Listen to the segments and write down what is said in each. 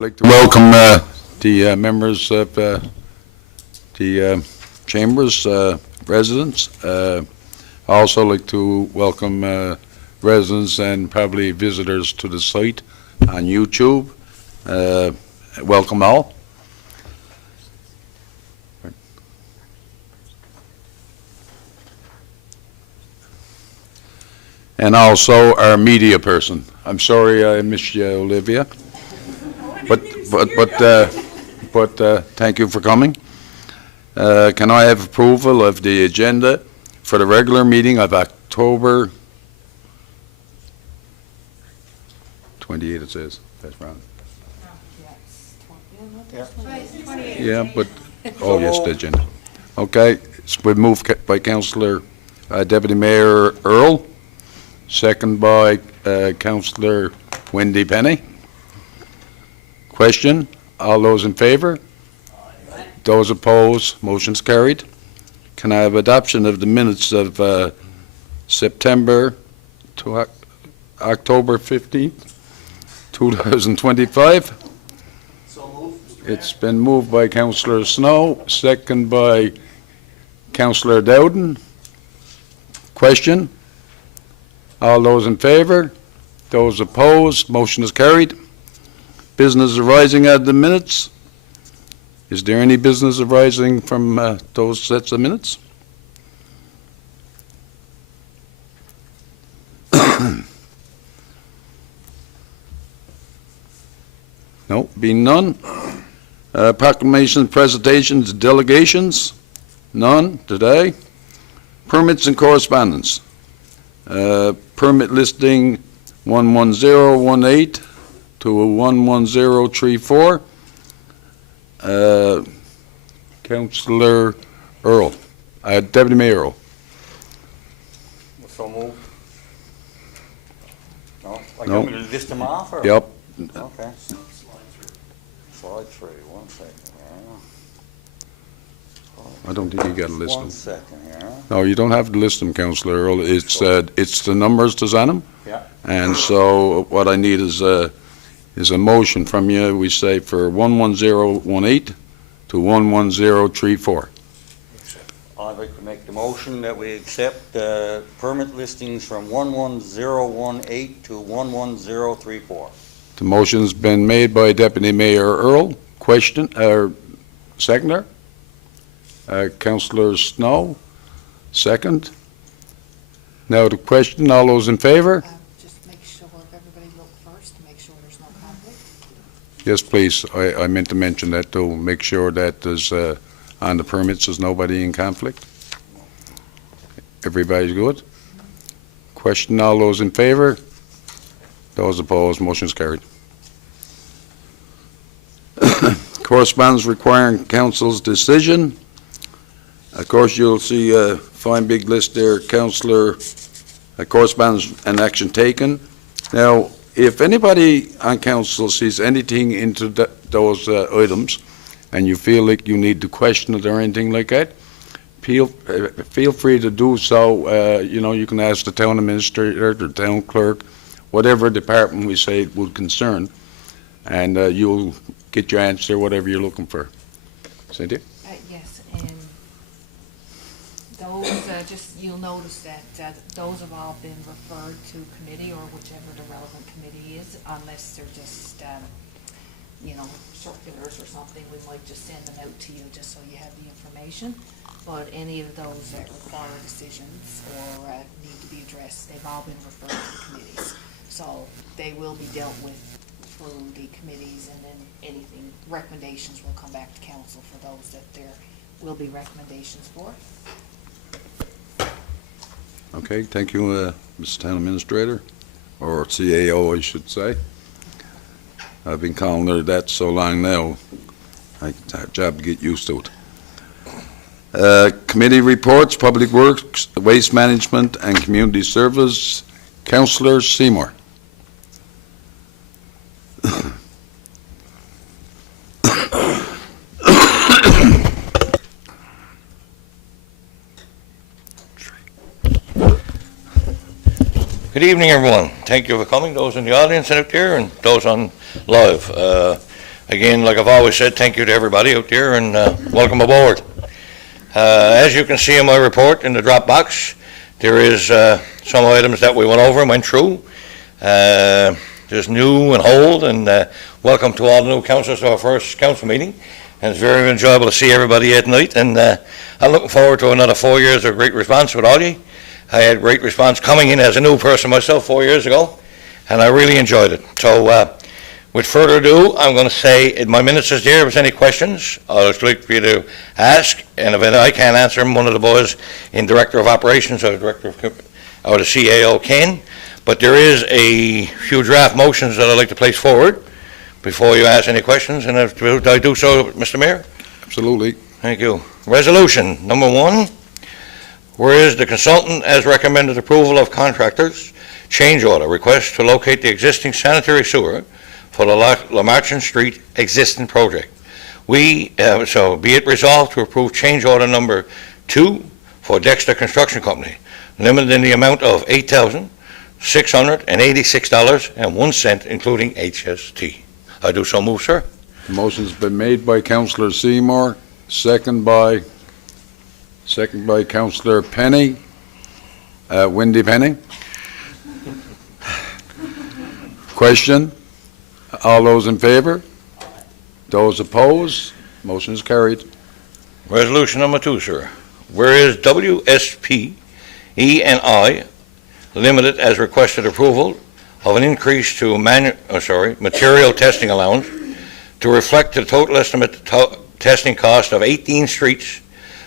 I'd like to welcome the members of the Chambers, residents. I'd also like to welcome residents and probably visitors to the site on YouTube. Welcome all. And also our media person. I'm sorry I missed you, Olivia. But thank you for coming. Can I have approval of the agenda for the regular meeting of October 28, it says. That's wrong. Yeah, but, oh, yes, the agenda. Okay, it's been moved by Councillor Deputy Mayor Earl, second by Councillor Wendy Penny. Question? All those in favor? Aye. Those opposed? Motion's carried. Can I have adoption of the minutes of September to October 15th, 2025? So moved. It's been moved by Councillor Snow, second by Councillor Dowden. Question? All those in favor? Those opposed? Motion is carried. Business arising out of the minutes. Is there any business arising from those sets of minutes? No, being none. Proclamations, presentations, delegations, none today. Permits and correspondence. Permit listing 11018 to 11034. Councillor Earl, Deputy Mayor Earl. So moved. No? Like No. you want me to list them off, or? Yep. Okay. Slide 3, 1 second here. I don't think you got to list 1 them. second here. No, you don't have to list them, Councillor Earl. It's the numbers that's on them. Yeah. And so what I need is a motion from you. We say for 11018 to 11034. I'd like to make the motion that we accept permit listings from 11018 to 11034. The motion's been made by Deputy Mayor Earl. Question, seconder? Councillor Snow, second. Now the question, all those in favor? Just make sure everybody look first to make sure there's no conflict. Yes, please. I meant to mention that to make sure that there's, on the permits, there's nobody in conflict. Everybody's good? Question, all those in favor? Those opposed, motion's carried. Correspondence requiring council's decision. Of course, you'll see a fine big list there, Councillor, correspondence and action taken. Now, if anybody on council sees anything into those items, and you feel like you need to question it or anything like that, feel free to do so. You can ask the town administrator, the town clerk, whatever department we say it would concern, and you'll get your answer, whatever you're looking for. Cynthia? Yes, and those, you'll notice that those have all been referred to committee or whichever the relevant committee is, unless they're just, circulars or something. We might just send them out to you just so you have the information. But any of those that require decisions or need to be addressed, they've all been referred to the committees. So they will be dealt with through the committees, and then anything, recommendations will come back to council for those that there will be recommendations for. Okay, thank you, Mr. Town Administrator, or CAO, I should say. I've been calling her that so long now, it's a job to get used to it. Committee reports, Public Works, Waste Management, and Community Service. Councillor Seymour. Good evening, everyone. Thank you for coming, those in the audience and out there, and those on live. Again, like I've always said, thank you to everybody out there and welcome aboard. As you can see in my report in the Dropbox, there is some items that we went through. There's new and old, and welcome to all the new councillors to our first council meeting. And it's very enjoyable to see everybody here tonight, and I'm looking forward to another 4 years of great response with all you. I had great response coming in as a new person myself 4 years ago, and I really enjoyed it. So with further ado, I'm going to say in my minutes is there. If there's any questions, I'd like for you to ask, and if I can't answer them, one of the boys in Director of Operations or the CAO can. But there is a few draft motions that I'd like to place forward before you ask any questions, and if I do so, Mr. Mayor? Absolutely. Thank you. Resolution number 1, whereas the consultant has recommended approval of contractors change order request to locate the existing sanitary sewer for the Lamarchin Street existing project. So be it resolved to approve change order number 2 for Dexter Construction Company, limited in the amount of $8,686.01, including HST. I do so move, sir. The motion's been made by Councillor Seymour, second by Councillor Penny, Wendy Penny. Question? All those in favor? Those opposed? Motion is carried. Resolution number 2, sir. Whereas WSP E&I Limited has requested approval of an increase to material testing allowance to reflect the total estimate testing cost of 18 streets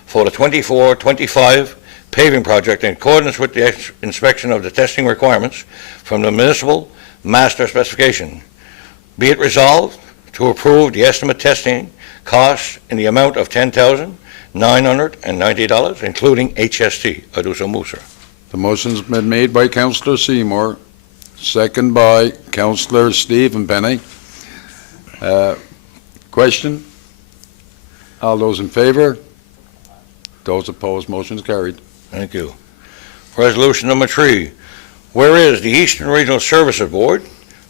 for the 24-25 paving project in accordance with the inspection of the testing requirements from the municipal master specification. Be it resolved to approve the estimate testing costs in the amount of $10,990, including HST. I do so move, sir. The motion's been made by Councillor Seymour, second by Councillor Stephen Penny. Question? All those in favor? Those opposed? Motion is carried. Thank you. Resolution number 3, whereas the Eastern Regional Services Board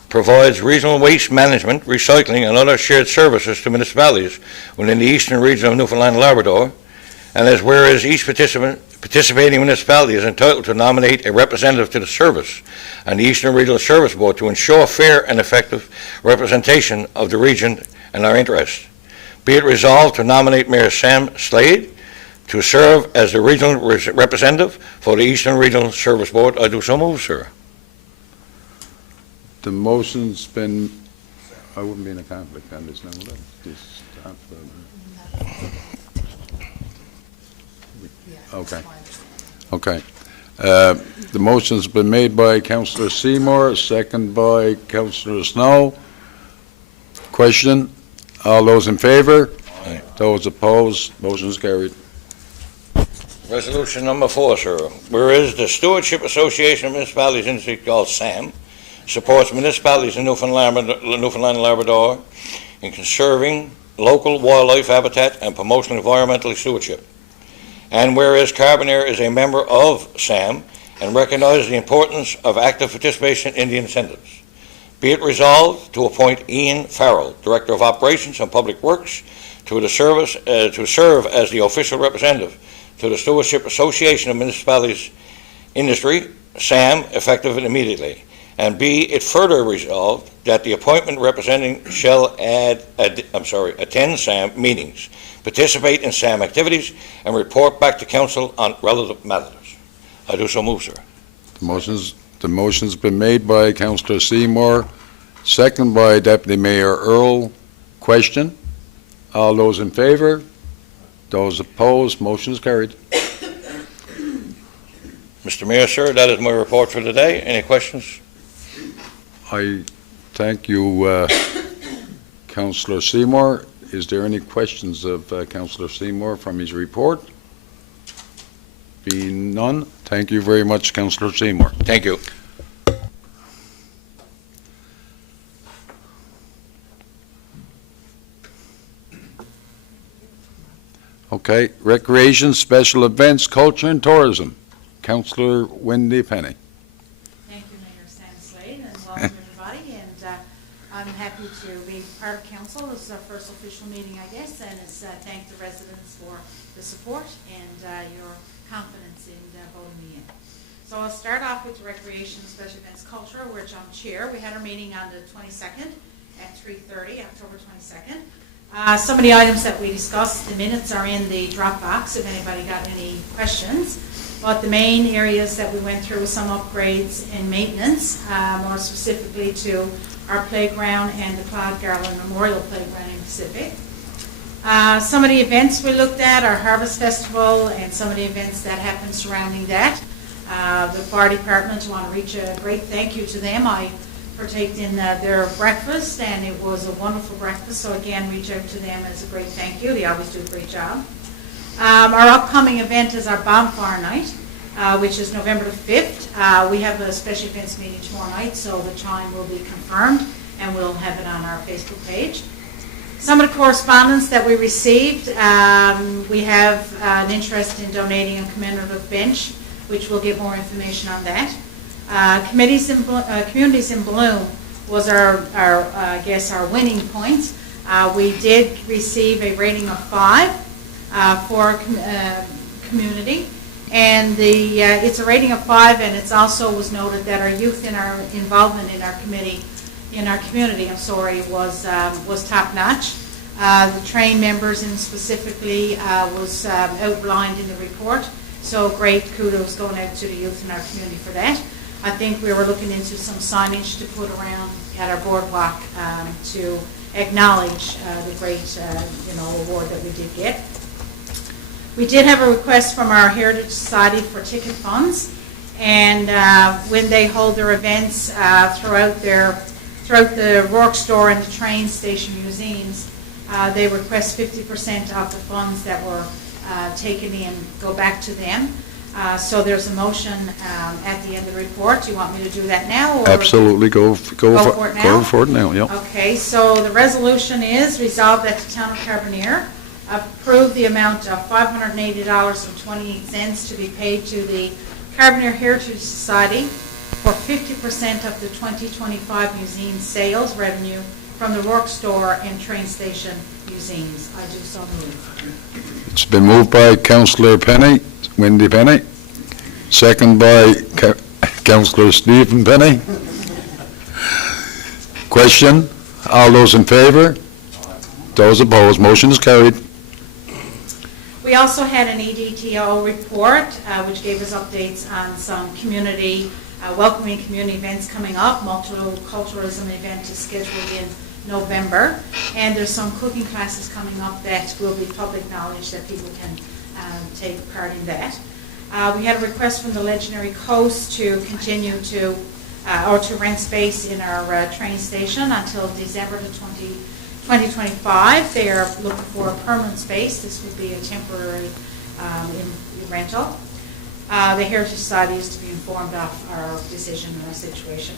provides regional waste management, recycling, and other shared services to municipalities within the Eastern region of Newfoundland and Labrador, and as whereas each participating municipality is entitled to nominate a representative to the service and the Eastern Regional Service Board to ensure fair and effective representation of the region and our interests. Be it resolved to nominate Mayor Sam Slade to serve as the regional representative for the Eastern Regional Service Board. I do so move, sir. The motion's been, I wouldn't be in a conflict on this now, would I? Okay. Okay. The motion's been made by Councillor Seymour, second by Councillor Snow. Question? All those in favor? Aye. Those opposed? Motion is carried. Resolution number 4, sir. Whereas the Stewardship Association of Municipalities Industry, called SAM, supports municipalities in Newfoundland and Labrador in conserving local wildlife habitat and promoting environmental stewardship. And whereas Carbonear is a member of SAM and recognizes the importance of active participation in the incentives. Be it resolved to appoint Ian Farrell, Director of Operations and Public Works, to serve as the official representative to the Stewardship Association of Municipalities Industry, SAM, effective immediately. And be it further resolved that the appointment representing shall attend SAM meetings, participate in SAM activities, and report back to council on relative matters. I do so move, sir. The motion's been made by Councillor Seymour, second by Deputy Mayor Earl. Question? All those in favor? Those opposed? Motion is carried. Mr. Mayor, sir, that is my report for today. Any questions? I thank you, Councillor Seymour. Is there any questions of Councillor Seymour from his report? Being none, thank you very much, Councillor Seymour. Thank you. Okay, Recreation, Special Events, Culture and Tourism. Councillor Wendy Penny. Thank you, Mayor Sam Slade, and welcome everybody. And I'm happy happy to be part of council. This is our first official meeting, I guess, and it's thank the residents for the support and your confidence in voting me in. So I'll start off with Recreation, Special Events, Culture, which I'm chair. We had our meeting on the 22nd at 3:30, October 22nd. Some of the items that we discussed, the minutes are in the Dropbox if anybody got any questions. But the main areas that we went through were some upgrades and maintenance, more specifically to our playground and the Clyde Garland Memorial Playground in Pacific. Some of the events we looked at, our Harvest Festival and some of the events that happened surrounding that. The fire department, I want to reach a great thank you to them. I partaked in their breakfast and it was a wonderful breakfast, so again reach out to them as a great thank you. They always do a great job. Our upcoming event is our Bonfire Night, which is November the 5th. We have a special events meeting tomorrow night, so the time will be confirmed and we'll have it on our Facebook page. Some of the correspondence that we received, we have an interest in donating a commemorative bench, which we'll get more information on that. Communities in Bloom was I guess our winning point. We did receive a rating of 5 for community, and it's a rating of 5, and it's also was noted that our youth and our involvement in our community was top notch. The trained members and specifically was outlined in the report. So great kudos going out to the youth in our community for that. I think we were looking into some signage to put around at our boardwalk to acknowledge the great award that we did get. We did have a request from our Heritage Society for ticket funds, and when they hold their events throughout the Rourke Store and the train station museums, they request 50% of the funds that were taken in go back to them. So there's a motion at the end of the report. Do you want me to do that now? Or Absolutely, go for it now. Go for it now, yeah. Okay, so the resolution is resolved that the town of Carbonear approve the amount of $580.28 to be paid to the Carbonear Heritage Society for 50% of the 2025 museum sales revenue from the Rourke Store and train station museums. I do so move. It's been moved by Councillor Penny, Wendy Penny, second by Councillor Stephen Penny. Question? All those in favour? Those opposed? Motion is carried. We also had an EDTO report, which gave us updates on some community, welcoming community events coming up. Multiculturalism event is scheduled in November, and there's some cooking classes coming up that will be public knowledge that people can take part in that. We had a request from the Legendary Coast to continue to rent space in our train station until December 2025. They are looking for a permanent space. This would be a temporary rental. The Heritage Society is to be informed of our decision and our situation.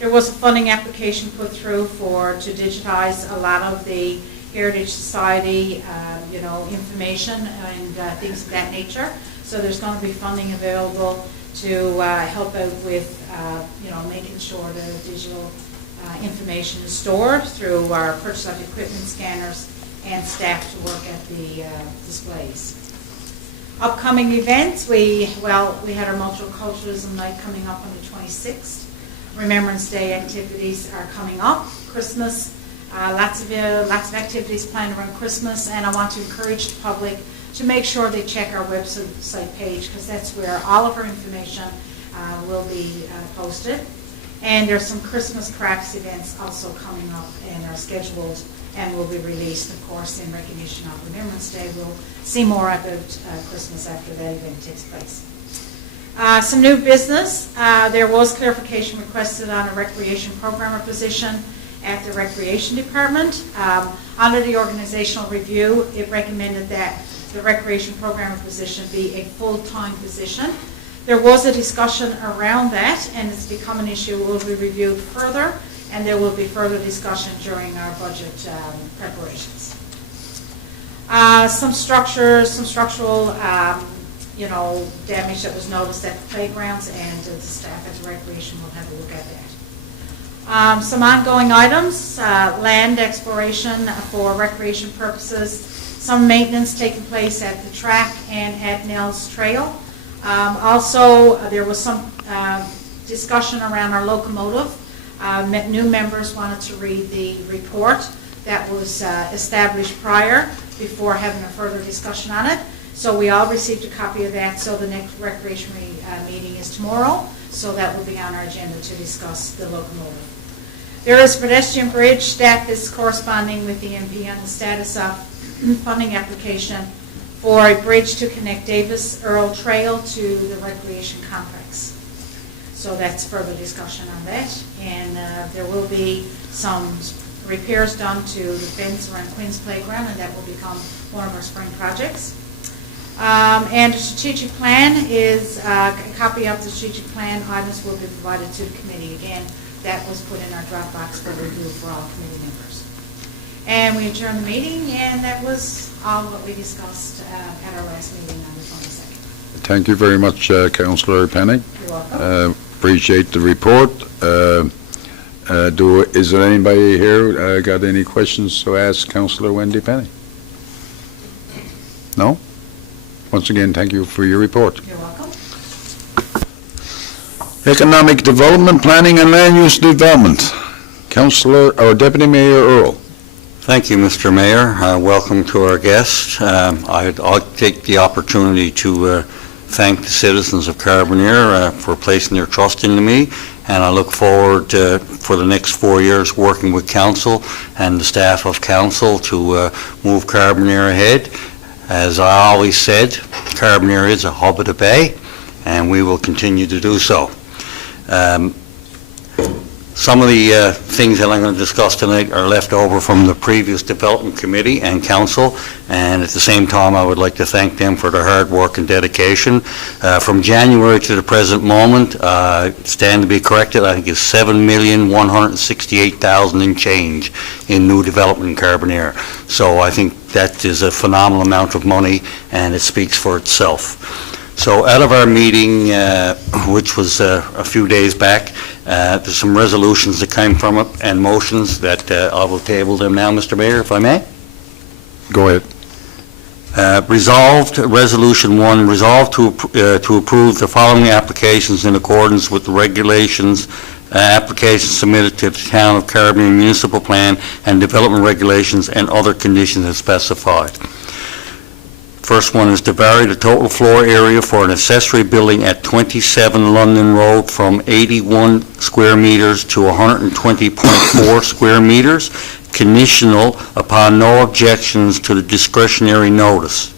There was a funding application put through to digitize a lot of the Heritage Society, information and things of that nature. So there's going to be funding available to help out with, making sure the digital information is stored through our purchase of equipment scanners and staff to work at the displays. Upcoming events, we had our Multiculturalism Night coming up on the 26th. Remembrance Day activities are coming up. Christmas, lots of activities planned around Christmas, and I want to encourage the public to make sure they check our website page, because that's where all of our information will be posted. And there's some Christmas crafts events also coming up and are scheduled and will be released, of course, in recognition of Remembrance Day. We'll see more about Christmas after that event takes place. Some new business. There was clarification requested on a recreation programmer position at the Recreation Department. Under the organizational review, it recommended that the recreation programmer position be a full-time position. There was a discussion around that, and it's become an issue. Will be reviewed further, and there will be further discussion during our budget preparations. Some structural damage that was noticed at the playgrounds, and the staff at the recreation will have a look at that. Some ongoing items, land exploration for recreation purposes, some maintenance taking place at the track and at Nels Trail. Also, there was some discussion around our locomotive. New members wanted to read the report that was established prior before having a further discussion on it. So we all received a copy of that, so the next recreation meeting is tomorrow, so that will be on our agenda to discuss the locomotive. There is a pedestrian bridge. Staff is corresponding with the MP on the status of funding application for a bridge to connect Davis Earl Trail to the recreation complex. So that's further discussion on that. And there will be some repairs done to the fence around Quinn's Playground, and that will become one of our spring projects. And the strategic plan is, a copy of the strategic plan items will be provided to the committee. Again, that was put in our Dropbox for review for all committee members. And we adjourned the meeting, and that was all what we discussed at our last meeting on the 22nd. Thank you very much, Councillor Penny. You're welcome. Appreciate the report. Is there anybody here got any questions to ask Councillor Wendy Penny? No? Once again, thank you for your report. You're welcome. Economic Development, Planning and Land Use Development. Councillor or Deputy Mayor Earl. Thank you, Mr. Mayor. Welcome to our guests. I'll take the opportunity to thank the citizens of Carbonear for placing their trust into me, and I look forward for the next 4 years working with council and the staff of council to move Carbonear ahead. As I always said, Carbonear is a hub of the Bay, and we will continue to do so. Some of the things that I'm going to discuss tonight are left over from the previous Development Committee and Council, and at the same time I would like to thank them for their hard work and dedication. From January to the present moment, stand to be corrected, I think it's $7,168,000 and change in new development in Carbonear. So I think that is a phenomenal amount of money, and it speaks for itself. So out of our meeting, which was a few days back, there's some resolutions that came from it and motions that I will table them now, Mr. Mayor, if I may. Go ahead. Resolved, Resolution 1, resolved to approve the following applications in accordance with the regulations, applications submitted to the Town of Carbonear Municipal Plan and Development Regulations and other conditions as specified. First one is to vary the total floor area for an accessory building at 27 London Road from 81 square meters to 120.4 square meters, conditional upon no objections to the discretionary notice,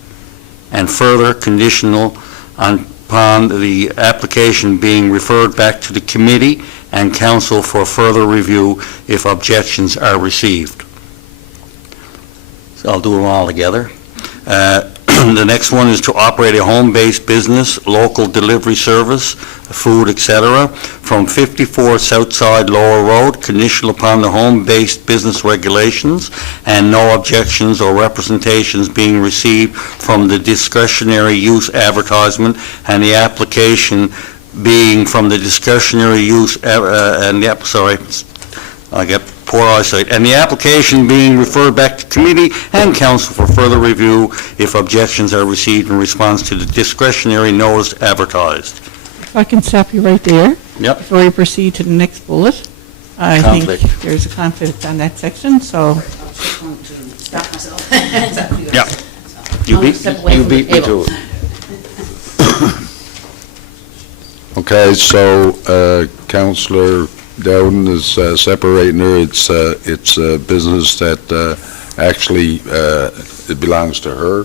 and further conditional upon the application being referred back to the committee and council for further review if objections are received. So I'll do them all together. The next one is to operate a home-based business, local delivery service, food, etc., from 54 Southside Lower Road, conditional upon the home-based business regulations and no objections or representations being received from the discretionary use advertisement and the application being from the discretionary use, I get poor eyesight, and the application being referred back to committee and council for further review if objections are received in response to the discretionary notice advertised. If I can stop you right there. Yep. Before you proceed to the next bullet. I Conflict. think there's a conflict on that section, so I was just going to stop myself. Exactly what I Yeah. said. So, You I'll beat, step away you from the beat me table. to it. Okay, so Councillor Dowden is separating her. It's a business that actually it belongs to her,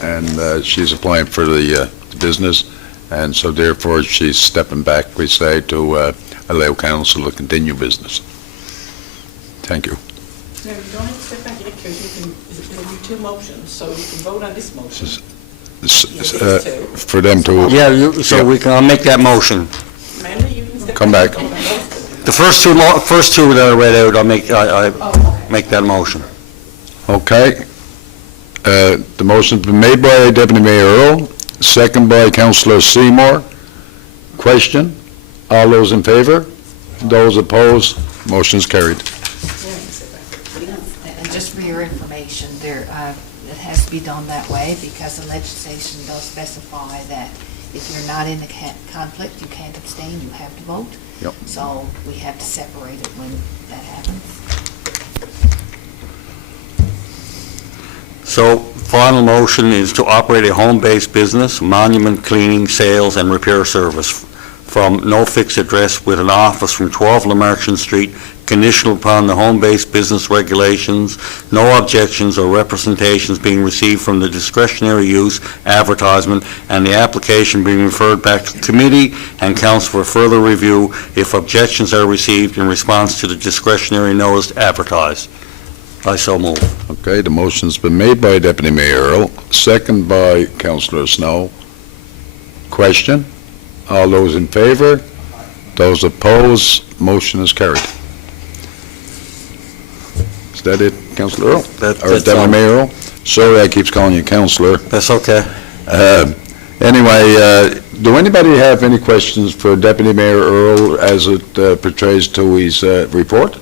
and she's applying for the business, and so therefore she's stepping back, we say, to allow council to continue business. Thank you. No, you don't have to step back yet, because there'll be two motions, so you can vote on this motion. For them to, Yeah, I'll make that motion. Amanda, you can step Come back. and vote on both. The first two that I read out, I make that motion. okay. The motion's been made by Deputy Mayor Earl, second by Councillor Seymour. Question? All those in favor? Those opposed, motion is carried. And just for your information, it has to be done that way because the legislation does specify that if you're not in the conflict, you can't abstain, you have to vote. Yep. So we have to separate it when that happens. So, final motion is to operate a home-based business, monument cleaning, sales, and repair service from no fixed address with an office from 12 Lamarchon Street, conditional upon the home-based business regulations, no objections or representations being received from the discretionary use advertisement, and the application being referred back to committee and council for further review if objections are received in response to the discretionary notice advertised. I so move. Okay, the motion's been made by Deputy Mayor Earl, second by Councillor Snow. Question? All those in favor? Those opposed, motion is carried. Is that it, Councillor Earl? Or That's Deputy all. Mayor Earl? Sorry, I keeps calling you Councillor. That's okay. Anyway, do anybody have any questions for Deputy Mayor Earl as it portrays to his report?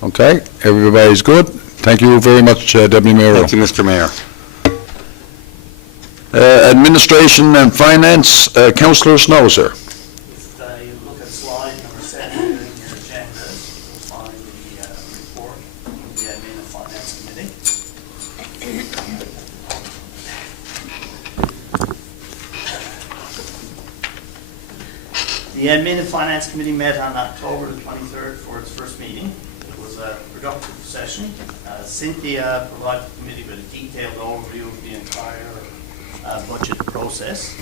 Okay, everybody's good? Thank you very much, Deputy Mayor Earl. Thank you, Mr. Mayor. Administration and Finance, Councillor Snow, sir. If you look at slide number 7 in your agenda, you'll find the report of the Admin and Finance Committee. The Admin and Finance Committee met on October the 23rd for its first meeting. It was a productive session. Cynthia provided the committee with a detailed overview of the entire budget process.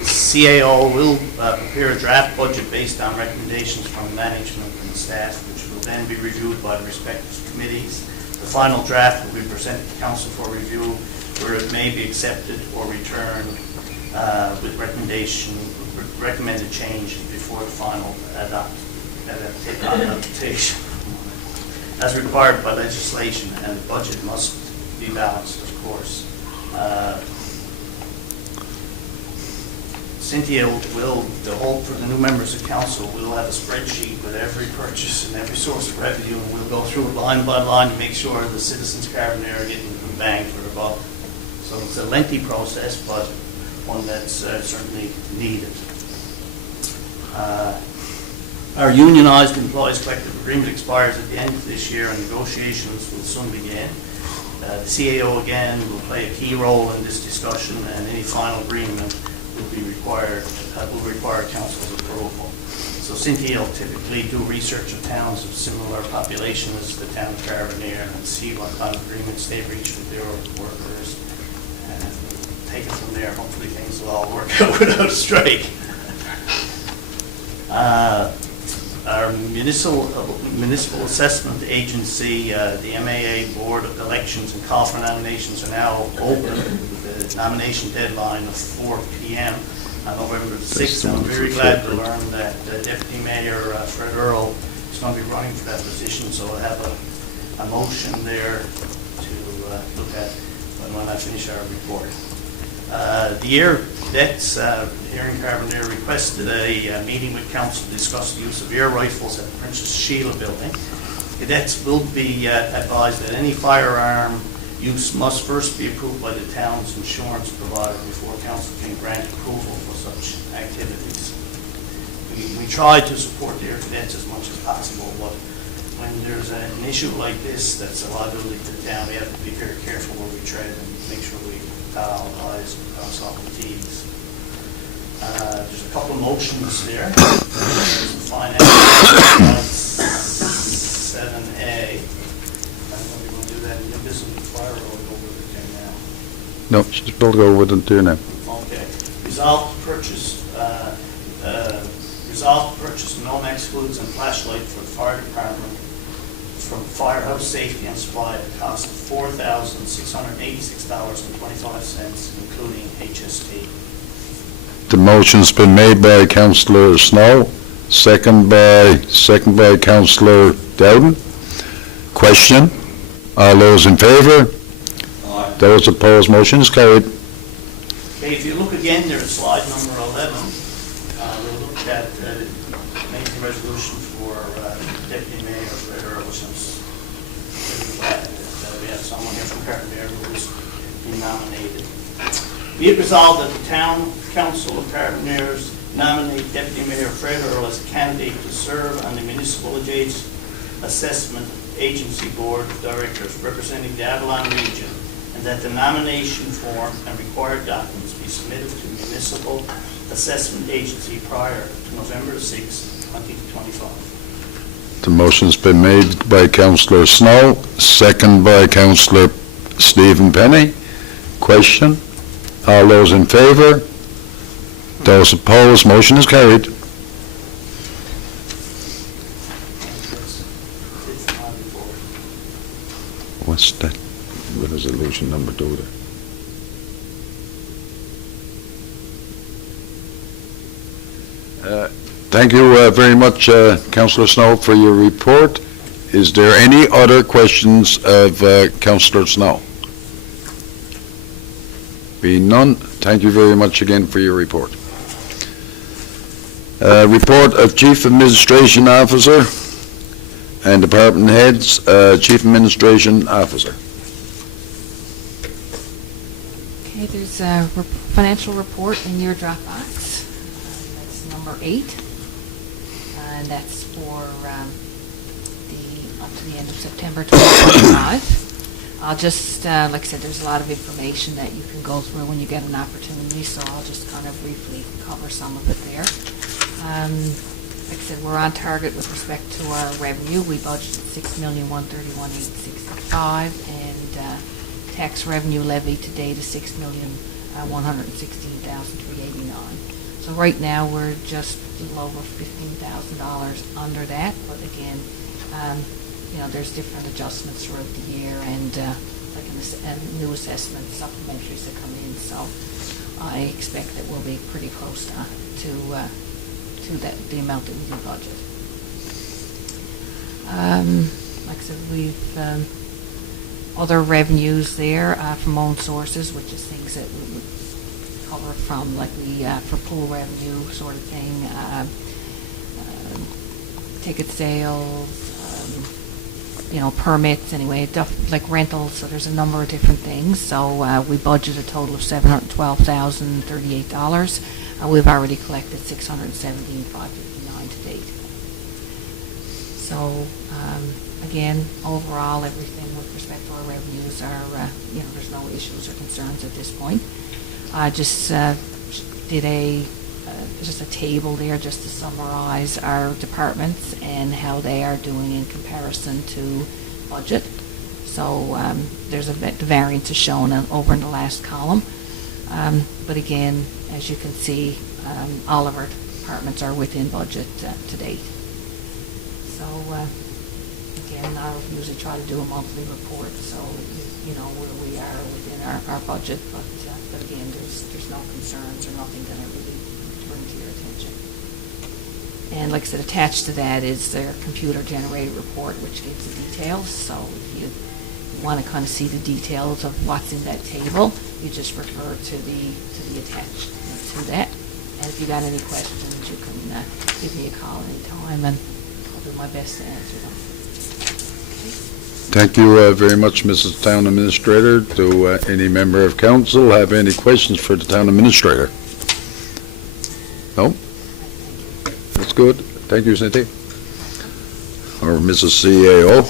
The CAO will prepare a draft budget based on recommendations from management and staff, which will then be reviewed by the respective committees. The final draft will be presented to council for review, where it may be accepted or returned with recommended change before the final adaptation. As required by legislation, and the budget must be balanced, of course. Cynthia will, the hope for the new members of council, will have a spreadsheet with every purchase and every source of revenue, and we'll go through it line by line to make sure the citizens of Carbonear are getting the bang for their buck. So it's a lengthy process, but one that's certainly needed. Our unionized employees collective agreement expires at the end of this year, and negotiations will soon begin. The CAO again will play a key role in this discussion, and any final agreement will require council's approval. So Cynthia will typically do research of towns of similar population as the town of Carbonear and see what kind of agreements they reach with their workers, and take it from there. Hopefully things will all work out without a strike. Our municipal assessment agency, the MAA Board of Elections and call for nominations are now open with a nomination deadline of 4 p.m. on November the 6th. I'm very glad to learn that Deputy Mayor Fred Earl is going to be running for that position, so I'll have a motion there to look at when I finish our report. The Air Cadets here in Carbonear requested a meeting with council to discuss the use of air rifles at the Princess Sheila building. Cadets will be advised that any firearm use must first be approved by the town's insurance provider before council can grant approval for such activities. We try to support the Air Cadets as much as possible, but when there's an issue like this that's a liability to the town, we have to be very careful where we tread and make sure we dot all the i's and cross all the t's. There's a couple of motions there. There's the finance 7A. I don't know if you want to do that in your business fire or go with it there now. No, just build over with it there now. Okay. Resolve to purchase Nomex fluids and flashlight for the fire department from Firehouse Safety and Supply at a cost of $4,686.25, including HST. The motion's been made by Councillor Snow, second by Councillor Dowden. Question? All those in favour? Those opposed, motion is carried. Okay, if you look again there at slide number 11, we'll look at May Carbonear, who has been nominated. Be it resolved that the Town Council of Carbonear's nominate Deputy Mayor Fred Earl as a candidate to serve on the Municipal Assessment Agency Board of Directors representing the Avalon region, and that the nomination form and required documents be submitted to the Municipal Assessment Agency prior to November 6, 2025. The motion's been made by Councillor Snow, second by Councillor Stephen Penny. Question? All those in favour? Those opposed? Motion is carried. It's on the board. What's that resolution number 2 there? Thank you very much, Councillor Snow, for your report. Is there any other questions of Councillor Snow? Being none, thank you very much again for your report. Report of Chief Administration Officer and Department Heads, Chief Administration Officer. Okay, there's a financial report in your Dropbox. That's number 8. And that's for up to the end of September 2025. I'll just, like I said, there's a lot of information that you can go through when you get an opportunity, so I'll just kind of briefly cover some of it there. Like I said, we're on target with respect to our revenue. We budgeted $6,131,865, and tax revenue levied to date is $6,116,389. So right now, we're just a little over $15,000 under that, but again, there's different adjustments throughout the year, and like new assessments, supplementaries that come in, so I expect that we'll be pretty close to the amount that we do budget. Like I said, we've other revenues there from own sources, which is things that we would cover from, like for pool revenue sort of thing, ticket sales, permits anyway, like rentals, so there's a number of different things. So we budgeted a total of $712,038. We've already collected $617,559 to date. So again, overall, everything with respect to our revenues are, there's no issues or concerns at this point. I just did just a table there just to summarize our departments and how they are doing in comparison to budget. So there's the variance is shown over in the last column. But again, as you can see, all of our departments are within budget to date. So again, I'll usually try to do a monthly report, so you know where we are within our budget. But again, there's no concerns or nothing that I really bring to your attention. And like I said, attached to that is their computer-generated report, which gives the details. So if you want to kind of see the details of what's in that table, you just refer to the attachment to that. And if you got any questions, you can give me a call anytime, and I'll do my best to answer them. Thank you very much, Mrs. Town Administrator. Do any member of council have any questions for the Town Administrator? No? That's good. Thank you, Cynthia. Or Mrs. CAO.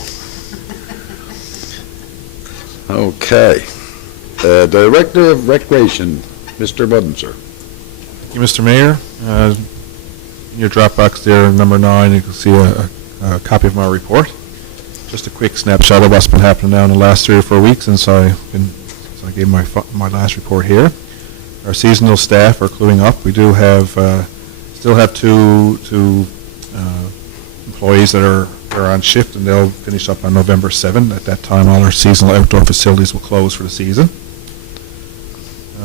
Okay. Director of Recreation, Mr. Budenser. Thank you, Mr. Mayor. In your Dropbox there, number 9, you can see a copy of my report. Just a quick snapshot of what's been happening now in the last 3 or 4 weeks since I gave my last report here. Our seasonal staff are crewing up. We do have still have two employees that are on shift, and they'll finish up on November 7th. At that time, all our seasonal outdoor facilities will close for the season.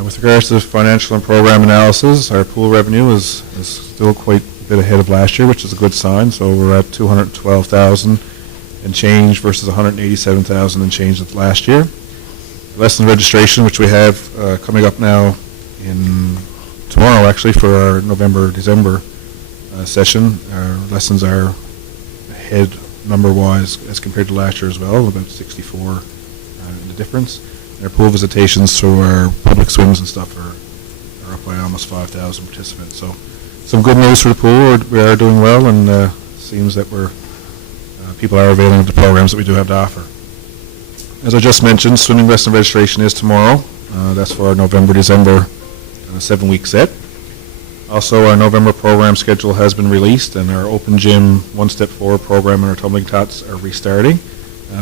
With regards to the financial and program analysis, our pool revenue is still quite a bit ahead of last year, which is a good sign. So we're at $212,000 and change versus $187,000 and change of last year. Lesson registration, which we have coming up now in tomorrow, actually, for our November-December session. Our lessons are ahead number-wise as compared to last year as well, about 64 the difference. And our pool visitations through our public swims and stuff are up by almost 5,000 participants. So some good news for the pool. We are doing well, and seems that people are availing of the programs that we do have to offer. As I just mentioned, swimming lesson registration is tomorrow. That's for our November, December 7-week set. Also, our November program schedule has been released, and our open gym One Step Forward program and our tumbling tots are restarting.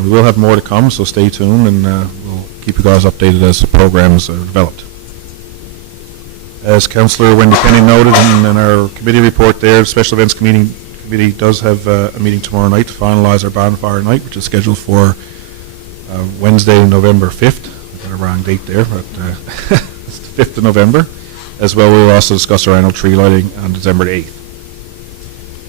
We will have more to come, so stay tuned, and we'll keep you guys updated as the programs are developed. As Councillor Wendy Kenny noted in our committee report there, the Special Events Committee does have a meeting tomorrow night to finalize our bonfire night, which is scheduled for Wednesday, November 5th. I got a wrong date there, but it's the 5th of November. As well, we will also discuss our annual tree lighting on December 8th.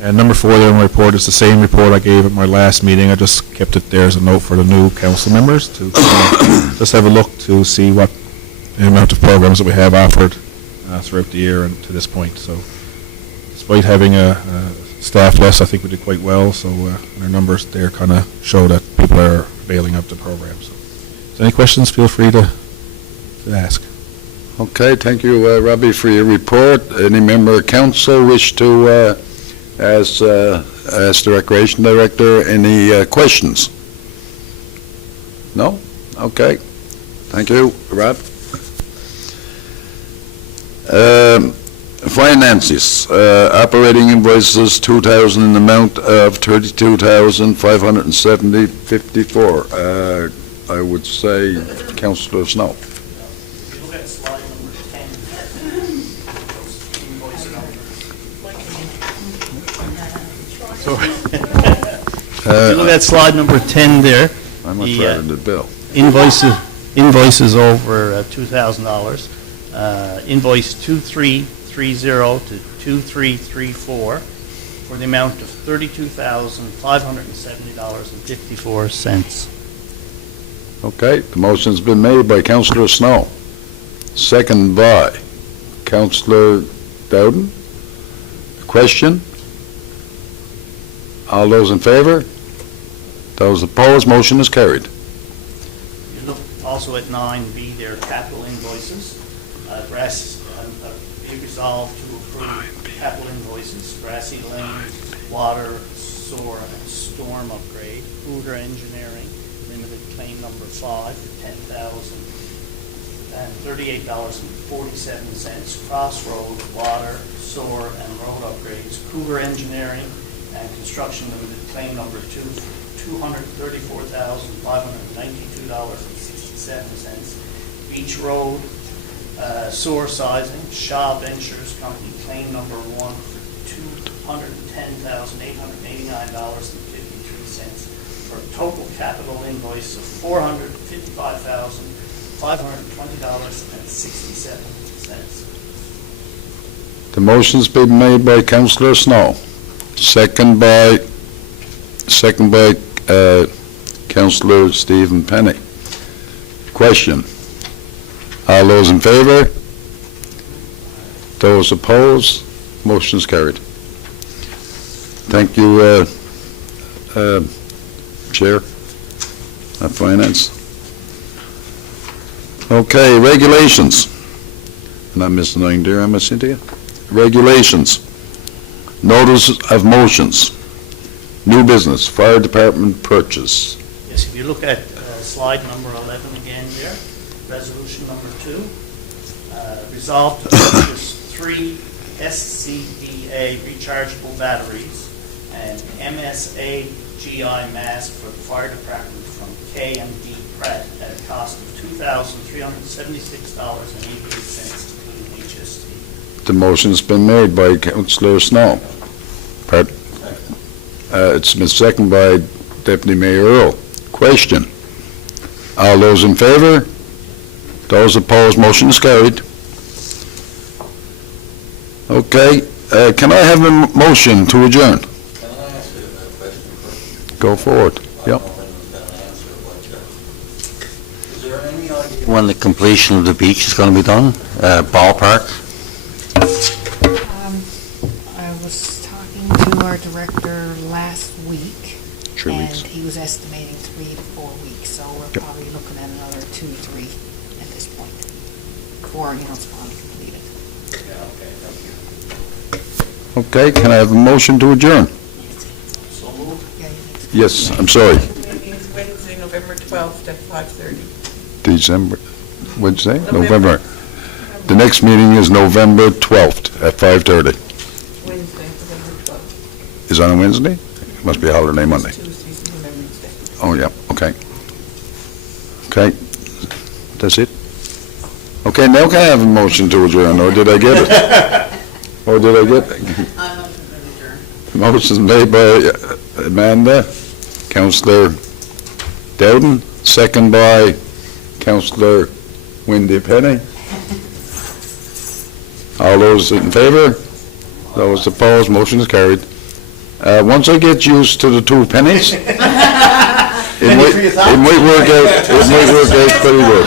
And number 4 there in my report is the same report I gave at my last meeting. I just kept it there as a note for the new council members to just have a look to see what the amount of programs that we have offered throughout the year and to this point. So despite having a staff less, I think we did quite well. So our numbers there kind of show that people are availing of the program. So any questions, feel free to ask. Okay, thank you, Robbie, for your report. Any member of council wish to ask the Recreation Director any questions? No? Okay. Thank you, Rob. Finances, operating invoices, 2,000 in the amount of 32,570.54. I would say Councillor Snow. If you look at slide number 10, invoice number. If you look at slide number 10 there, I'm not trying to bill. invoices over $2,000. Invoice 2330 to 2334 for the amount of $32,570.54. Okay, the motion's been made by Councillor Snow, second by Councillor Dowden. Question? All those in favor? Those opposed, motion is carried. You look also at 9B there, capital invoices. Be resolved to approve capital invoices, Grassy Lane, water, sewer, and storm upgrade, Hooter Engineering, limited claim number 5 for $10,038.47. Crossroad, water, sewer, and road upgrades, Cougar Engineering, and construction limited claim number 2 for $234,592.67. Beach Road, sewer sizing, Shaw Ventures Company, claim number 1 for $210,889.53 for a total capital invoice of $455,520.67. The motion's been made by Councillor Snow, second by Councillor Stephen Penny. Question? All those in favor? Those opposed? Motion is carried. Thank you, Chair of Finance. Okay, regulations. I'm not missing anything there, am I, Cynthia? Regulations. Notice of motions. New business, fire department purchase. Yes, if you look at slide number 11 again there, resolution number 2, resolved to purchase 3 SCBA rechargeable batteries and MSA GI mask for the fire department from K&D Pratt at a cost of $2,376.88, including HST. The motion's been made by Councillor Snow. It's been seconded by Deputy Mayor Earl. Question. All those in favor? Those opposed, motion is carried. Okay, can I have a motion to adjourn? Can I ask you a question first? Go forward. Yep. Is there any idea when the completion of the beach is going to be done? Ballpark? I was talking to our director last week, 3 weeks. And he was estimating 3 to 4 weeks, so we're Yep. probably looking at another 2 to 3 at this point, before, it's finally completed. Okay, can I have a motion to adjourn? So moved. Yeah, you need to- Yes, I'm sorry, It's Wednesday, November 12th at 5:30. December, Wednesday, November. The next meeting is November 12th at 5:30. Wednesday, November 12th. Is on a Wednesday? It must be a holiday Monday. Tuesday's Remembrance Day. Oh, yeah, okay. Okay, that's it? Okay, now can I have a motion to adjourn, or did I get it? Or did I get it? Motion made by Amanda, Councillor Dowden, second by Councillor Wendy Penny. All those in favor? Those opposed, motion is carried. Once I get used to the 2 pennies, it might work out pretty good.